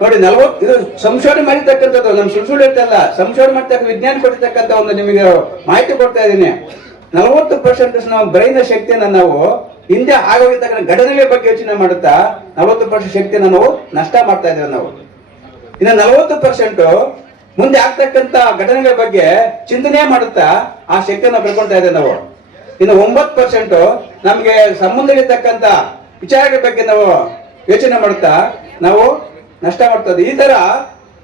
ನೋಡಿ 40 ಇದು ಸಂಶೋಧನೆ ಮಾಡಿರ್ತಕ್ಕಂಥದ್ದು, ನಮ್ ಸುಳ್ಳು ಇರ್ತಲ್ಲ, ಸಂಶೋಧನೆ ಮಾಡ್ತಕ್ಕ ವಿಜ್ಞಾನ ಕೊಟ್ಟಿರ್ತಕ್ಕಂಥ ಒಂದು ನಿಮಗೆ ಮಾಹಿತಿ ಕೊಡ್ತಾ ಇದ್ದೀನಿ. 40% ನಾವು ಬ್ರೈನ್ ಶಕ್ತಿಯನ್ನ ನಾವು ಹಿಂದೆ ಆಗೋಗಿರ್ತಕ್ಕಂಥ ಘಟನೆಗಳ ಬಗ್ಗೆ ಯೋಚನೆ ಮಾಡುತ್ತಾ 40% ಶಕ್ತಿಯನ್ನ ನಾವು ನಷ್ಟ ಮಾಡ್ತಾ ಇದ್ದೇವೆ ನಾವು. ಇನ್ನು 40% ಮುಂದೆ ಆಗ್ತಕ್ಕಂಥ ಘಟನೆಗಳ ಬಗ್ಗೆ ಚಿಂತನೆ ಮಾಡುತ್ತಾ ಆ ಶಕ್ತಿಯನ್ನ ಬೆಳ್ಕೊಳ್ತಾ ಇದ್ದೇವೆ ನಾವು. ಇನ್ನು 9% ನಮ್ಗೆ ಸಂಬಂಧವಿರ್ತಕ್ಕಂಥ ವಿಚಾರಗಳ ಬಗ್ಗೆ ನಾವು ಯೋಚನೆ ಮಾಡುತ್ತಾ ನಾವು ನಷ್ಟ ಮಾಡ್ತದೆ. ಈ ತರ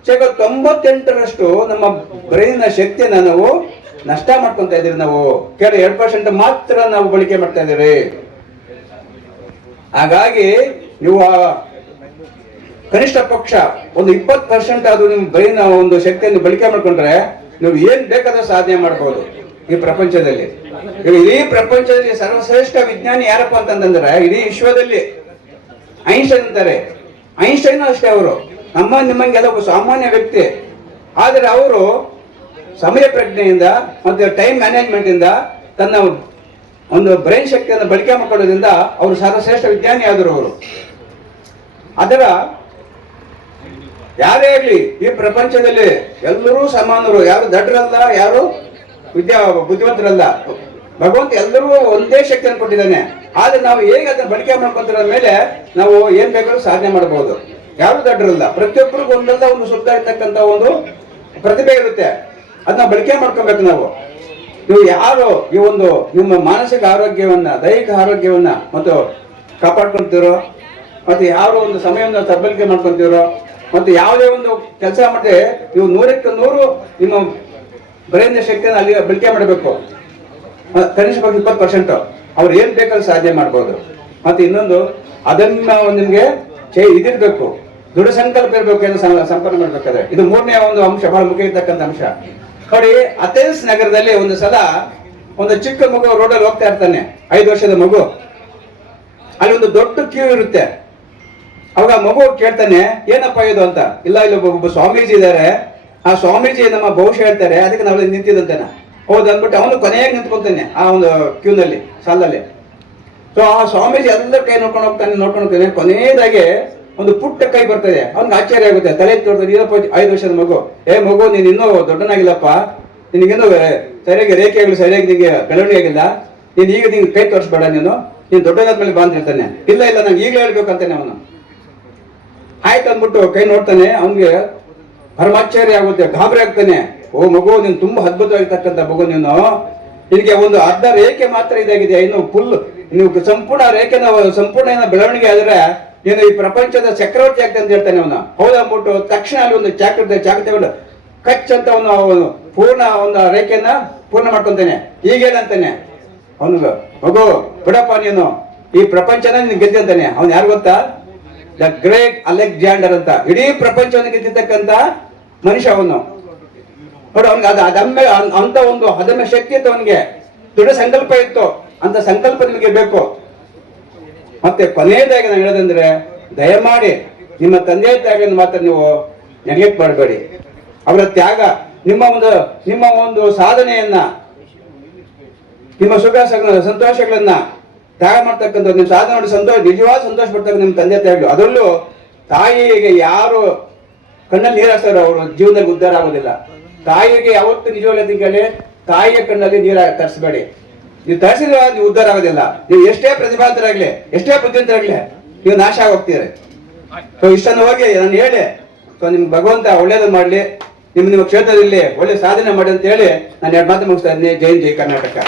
98% ನಮ್ಮ ಬ್ರೈನ್ ಶಕ್ತಿಯನ್ನ ನಾವು ನಷ್ಟ ಮಾಡ್ಕೊಂತ ಇದೀವಿ ನಾವು. ಕೇವಲ 2% ಮಾತ್ರ ನಾವು ಬಳಕೆ ಮಾಡ್ತಾ ಇದೀವಿ. ಹಾಗಾಗಿ ನೀವು ಕನಿಷ್ಠ ಪಕ್ಷ ಒಂದು 20% ಅದು ನಿಮ್ಮ ಬ್ರೈನ್ ಒಂದು ಶಕ್ತಿಯನ್ನು ಬಳಕೆ ಮಾಡ್ಕೊಂಡ್ರೆ ನೀವು ಏನ್ ಬೇಕಾದ್ರೂ ಸಾಧನೆ ಮಾಡಬಹುದು ಈ ಪ್ರಪಂಚದಲ್ಲಿ. ಇಡೀ ಪ್ರಪಂಚದಲ್ಲಿ ಸರ್ವಶ್ರೇಷ್ಠ ವಿಜ್ಞಾನಿ ಯಾರಪ್ಪ ಅಂತಂದ್ರೆ ಇಡೀ ವಿಶ್ವದಲ್ಲಿ ಐನ್ಸ್ಟೈನ್ ಅಂತಾರೆ. ಐನ್ಸ್ಟೈನ್ ಅಷ್ಟೇ, ಅವರು ನಿಮ್ಮಂಗೆಲ್ಲ ಒಬ್ಬ ಸಾಮಾನ್ಯ ವ್ಯಕ್ತಿ. ಆದರೆ ಅವರು ಸಮಯ ಪ್ರಜ್ಞೆಯಿಂದ ಮತ್ತೆ ಟೈಮ್ ಮ್ಯಾನೇಜ್ಮೆಂಟ್ ಇಂದ ತನ್ನ ಒಂದು ಬ್ರೈನ್ ಶಕ್ತಿಯನ್ನು ಬಳಕೆ ಮಾಡ್ಕೊಳ್ಳೋದ್ರಿಂದ ಅವರು ಸರ್ವಶ್ರೇಷ್ಠ ವಿಜ್ಞಾನಿ ಆದರು ಅವರು. ಅದರ ಯಾರೇ ಆಗಲಿ ಈ ಪ್ರಪಂಚದಲ್ಲಿ ಎಲ್ಲರೂ ಸಮಾನರು, ಯಾರು ದಡ್ಡರಲ್ಲ, ಯಾರು ಬುದ್ಧಿವಂತರಲ್ಲ. ಭಗವಂತ ಎಲ್ಲರೂ ಒಂದೇ ಶಕ್ತಿಯನ್ನು ಕೊಟ್ಟಿದ್ದಾನೆ. ಆದ್ರೆ ನಾವು ಹೇಗೆ ಅದನ್ನ ಬಳಕೆ ಮಾಡ್ಕೊಂತಿರೋ ಮೇಲೆ ನಾವು ಏನ್ ಬೇಕಾದ್ರೂ ಸಾಧನೆ ಮಾಡಬಹುದು. ಯಾರು ದಡ್ಡರಲ್ಲ, ಪ್ರತಿಯೊಬ್ಬರಿಗೂ ಒಂದಲ್ಲ ಒಂದು ಸುತ್ತ ಇರ್ತಕ್ಕಂಥ ಒಂದು ಪ್ರತಿಭೆ ಇರುತ್ತೆ. ಅದನ್ನ ಬಳಕೆ ಮಾಡ್ಕೊಬೇಕು ನಾವು. ನೀವು ಯಾರು ಈ ಒಂದು ನಿಮ್ಮ ಮಾನಸಿಕ ಆರೋಗ್ಯವನ್ನ, ದೈಹಿಕ ಆರೋಗ್ಯವನ್ನ ಮತ್ತು ಕಾಪಾಡ್ಕೊಂತೀರೋ, ಮತ್ತೆ ಯಾವ ಒಂದು ಸಮಯವನ್ನು ಸದ್ಬಳಕೆ ಮಾಡ್ಕೊಂತೀರೋ, ಮತ್ತೆ ಯಾವುದೇ ಒಂದು ಕೆಲಸ ಮಾಡಿದ್ರೆ ನೀವು 100ಕ್ಕೆ 100 ನಿಮ್ಮ ಬ್ರೈನ್ ಶಕ್ತಿಯನ್ನು ಅಲ್ಲಿ ಬಳಕೆ ಮಾಡಬೇಕು. ಕನಿಷ್ಠ 20% ಅವ್ರು ಏನ್ ಬೇಕಾದ್ರೂ ಸಾಧನೆ ಮಾಡ್ಬೋದು. ಮತ್ತೆ ಇನ್ನೊಂದು ಅದನ್ನ ನಿಮ್ಗೆ ಇದಿರ್ಬೇಕು, ದೃಢ ಸಂಕಲ್ಪ ಇರ್ಬೇಕು ಎಂದು ಸಂಪನ್ನ ಮಾಡ್ಬೇಕಾದ್ರೆ. ಇದು 3ನೇ ಒಂದು ಅಂಶ, ಬಹಳ ಮುಖ್ಯ ಇರ್ತಕ್ಕಂಥ ಅಂಶ. ನೋಡಿ, ಅಥೆನ್ಸ್ ನಗರದಲ್ಲಿ ಒಂದು ಸಲ ಒಂದು ಚಿಕ್ಕ ಮಗು ರೋಡಲ್ಲಿ ಹೋಗ್ತಾ ಇರ್ತಾನೆ, 5 ವರ್ಷದ ಮಗು. ಅಲ್ಲಿ ಒಂದು ದೊಡ್ಡ ಕ್ಯೂ ಇರುತ್ತೆ. ಅವಾಗ ಮಗು ಕೇಳ್ತಾನೆ, ಏನಪ್ಪ ಇದು ಅಂತ. ಇಲ್ಲ, ಇಲ್ಲಿ ಒಬ್ಬ ಸ್ವಾಮೀಜಿ ಇದ್ದಾರೆ, ಆ ಸ್ವಾಮೀಜಿ ನಮ್ಮ ಭವಿಷ್ಯ ಹೇಳ್ತಾರೆ, ಅದಕ್ಕೆ ನಾವು ನಿಂತಿದ್ದಂತಾನೆ. ಹೌದು ಅಂದ್ಬಿಟ್ಟು ಅವನು ಕೊನೆಯಾಗಿ ನಿಂತ್ಕೊಳ್ತಾನೆ ಆ ಒಂದು ಕ್ಯೂನಲ್ಲಿ, ಸಾಲಲ್ಲಿ. ಸೊ ಆ ಸ್ವಾಮೀಜಿ ಎಲ್ಲ ಕೈ ನೋಡ್ಕೊಂಡು ಹೋಗ್ತಾನೆ. ಕೊನೆಯದಾಗಿ ಒಂದು ಪುಟ್ಟ ಕೈ ಬರ್ತದೆ. ಅವ್ನಿಗೆ ಆಶ್ಚರ್ಯ ಆಗುತ್ತೆ, ತಲೆ ತೋರ್ತಾರೆ. ಏನಪ್ಪ 5 ವರ್ಷದ ಮಗು, ಮಗು ನೀನು ಇನ್ನೂ ದೊಡ್ಡನಾಗಿಲ್ಲಪ್ಪ, ನಿನಗಿನ್ನೂ ಸರಿಯಾಗಿ ರೇಖೆಗಳು ಸರಿಯಾಗಿ ನಿಮಗೆ ಬೆಳವಣಿಗೆ ಆಗಿಲ್ಲ, ಈಗ ನಿಂಗೆ ಕೈ ತೋರಿಸ್ಬೇಡ, ನೀನು ದೊಡ್ಡದಾದ್ಮೇಲೆ ಬಾ ಅಂತ ಹೇಳ್ತಾನೆ. ಇಲ್ಲ ನಂಗೆ ಈಗಲೇ ಹೇಳ್ಬೇಕಂತಾನೆ ಅವನು. ಆಯ್ತು ಅಂದ್ಬಿಟ್ಟು ಕೈ ನೋಡ್ತಾನೆ. ಅವನಿಗೆ ಪರಮಾಶ್ಚರ್ಯ ಆಗುತ್ತೆ, ಗಾಬರಿ ಆಗ್ತಾನೆ. ಓ ಮಗು, ನೀನು ತುಂಬಾ ಅದ್ಭುತವಾಗಿರ್ತಕ್ಕಂಥ ಮಗು, ನಿನಗೆ ಒಂದು ಅರ್ಧ ರೇಖೆ ಮಾತ್ರ ಇದಾಗಿದೆ, ಇನ್ನು ಫುಲ್ ನೀವು ಸಂಪೂರ್ಣ ರೇಖೆನ ಸಂಪೂರ್ಣ ಬೆಳವಣಿಗೆ ಆದ್ರೆ ನೀನು ಈ ಪ್ರಪಂಚದ ಚಕ್ರವರ್ತಿ ಆಗ್ತದೆ ಅಂತ ಹೇಳ್ತಾನೆ ಅವನು. ಹೌದಂದ್ಬಿಟ್ಟು ತಕ್ಷಣ ಅಲ್ಲಿ ಒಂದು ಚಾಕು ತಗೊಂಡು ಕಚ್ ಅಂತ ಅವನು ಪೂರ್ಣ ಒಂದು ರೇಖೆಯನ್ನ ಪೂರ್ಣ ಮಾಡ್ಕೊಂತಾನೆ. ಈಗೇನಂತಾನೆ ಅವನಿಗೆ, ಮಗು ಬಿಡಪ್ಪ, ನೀನು ಈ ಪ್ರಪಂಚನ ನೀನು ಗೆದ್ದೆ ಅಂತಾನೆ. ಅವ್ನು ಯಾರು ಗೊತ್ತಾ? ದ ಗ್ರೇಟ್ ಅಲೆಕ್ಸಾಂಡರ್ ಅಂತ. ಇಡೀ ಪ್ರಪಂಚವನ್ನು ಗೆದ್ದಿರ್ತಕ್ಕಂಥ ಮನುಷ್ಯ ಅವನು. ನೋಡಿ, ಅವ್ನಿಗೆ ಅಂತ ಒಂದು ಅದಮ್ಯ ಶಕ್ತಿ ಇತ್ತು, ಅವನಿಗೆ ದೃಢ ಸಂಕಲ್ಪ ಇತ್ತು. ಅಂತ ಸಂಕಲ್ಪ ನಿಮಗೆ ಬೇಕು. ಮತ್ತೆ ಕೊನೆಯದಾಗಿ ನಾನು ಹೇಳೋದಂದ್ರೆ, ದಯಮಾಡಿ ನಿಮ್ಮ ತಂದೆ ತ್ಯಾಗವನ್ನು ಮಾತ್ರ ನೀವು ನೆಗ್ಲೆಕ್ಟ್ ಮಾಡಬೇಡಿ. ಅವರ ತ್ಯಾಗ ನಿಮ್ಮ ಒಂದು ಸಾಧನೆಯನ್ನ, ನಿಮ್ಮ ಸುಖ ಸಂತೋಷಗಳನ್ನ ತ್ಯಾಗ ಮಾಡ್ತಕ್ಕಂಥ, ನಿಮ್ಮ ಸಾಧನೆ ನೋಡಿ ನಿಜವಾದ ಸಂತೋಷ ಪಡ್ತಕ್ಕಂಥ ನಿಮ್ಮ ತಂದೆ ತ್ಯಾಗ. ಅದರಲ್ಲೂ ತಾಯಿಗೆ ಯಾರು ಕಣ್ಣಲ್ಲಿ ನೀರು ಹಾಕ್ತಾರೋ ಅವರು ಜೀವನದಲ್ಲಿ ಉದ್ಧಾರ ಆಗೋದಿಲ್ಲ. ತಾಯಿಗೆ ಯಾವತ್ತು ನಿಜವಾಗ್ಲೂ ಕೇಳಿ, ತಾಯಿಯ ಕಣ್ಣಲ್ಲಿ ನೀರು ತರಿಸಬೇಡಿ. ನೀವು ತರಿಸಿದ್ರೆ ನೀವು ಉದ್ಧಾರ ಆಗೋದಿಲ್ಲ. ನೀವು ಎಷ್ಟೇ ಪ್ರತಿಭಾವಂತರಾಗ್ಲಿ, ಎಷ್ಟೇ ಬುದ್ಧಿವಂತರಾಗ್ಲಿ, ನೀವು ನಾಶ ಆಗೋಗ್ತೀರಿ. ಸೊ ಇಷ್ಟನ್ನು ಹೋಗಿ ನಾನು ಹೇಳಿ, ಸೊ ನಿಮ್ಗೆ ಭಗವಂತ ಒಳ್ಳೇದು ಮಾಡಲಿ, ನಿಮ್ಮ ಕ್ಷೇತ್ರದಲ್ಲಿ ಒಳ್ಳೆ ಸಾಧನೆ ಮಾಡಿ ಅಂತ ಹೇಳಿ ನಾನು 2 ಮಾತು ಮುಗಿಸ್ತಾ ಇದ್ದೀನಿ. ಜೈ ಕರ್ನಾಟಕ.